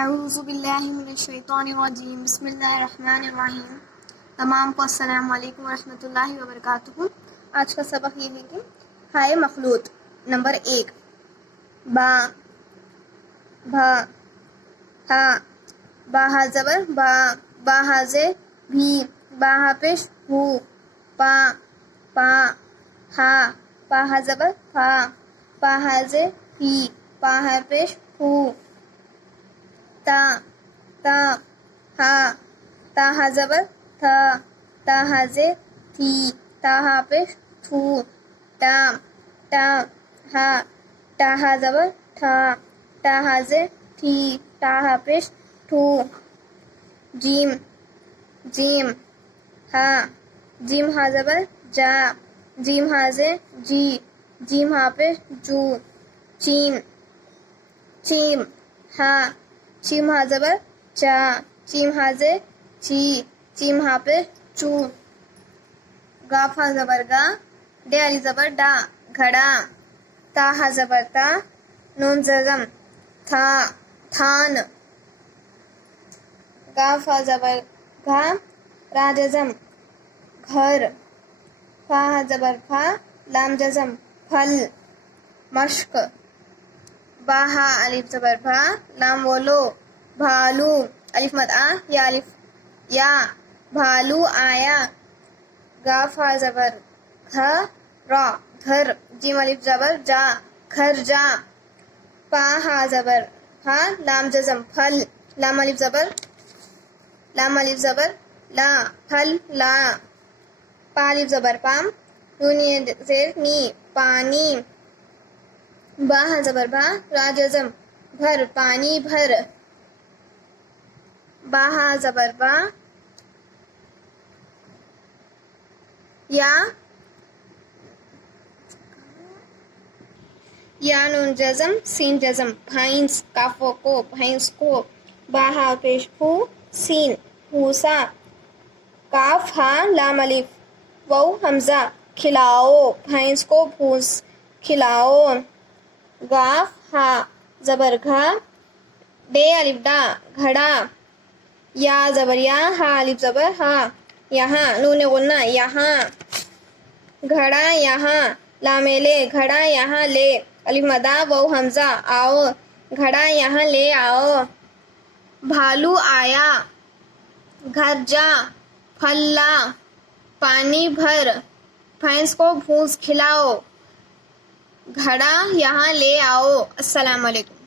اعوذ باللہ من الشیطان الرجیم بسم اللہ الرحمن الرحیم۔ تمام کو السلام علیکم ورحمۃ اللہ وبرکاتہ۔ آج کا سبق یہ ہے کہ ہائے مخلوط نمبر 1 با بھا ہا با ہا زبر با با ہا زے بھی با ہا پیش ہو پا پا ہا پا ہا زبر پا پا ہا زے ہی پا ہا پیش ہو تا تا ہا تا ہا زبر تھا تا ہا زے تھی تا ہا پیش تھو تا تا ہا تا ہا زبر تھا تا ہا زے تھی تا ہا پیش ٹھو جیم جیم ہا جیم ہا زبر جا جیم ہا زے جی جیم ہا پیش جو چیم چیم ہا چیم ہا زبر چا چیم ہا زے چی چیم ہا پہ چو گاف ہا زبر گا ڈے علی زبر ڈا گھڑا تا ہا زبر تا نون ززم تھا تھان گاف ہا زبر گھا را جزم گھر فا ہا زبر فا لام جزم پھل مشق با ہا الف زبر بھا لام بولو بھالو الف مد آ یا الف یا بھالو آیا گاف ہا زبر گھا را گھر جیم الف زبر جا گھر جا پا ہا زبر ہا لام جزم پھل لام الف زبر لا پھل لا پا الف زبر پام نون زیر نی پانی با ہا زبر با را جزم بھر پانی بھر با ہا زبر با یا نون جزم سین جزم بھینس کافو کو بھینس کو با ہا پیش پھو سین پھوسا کاف ہا لام الف وو حمزہ کھلاؤ بھینس کو پھوس کھلاؤ گاف ہا زبر گھا ڈے الف ڈا گھڑا یا زبر یا ہا الف زبر ہا یہاں نون غنہ یہاں گھڑا یہاں لام لے گھڑا یہاں لے الف مدا وو حمزہ آؤ گھڑا یہاں لے آؤ بھالو آیا گھر جا پھل لا پانی بھر بھینس کو بھوس کھلاؤ گھڑا یہاں لے آؤ۔ السلام علیکم۔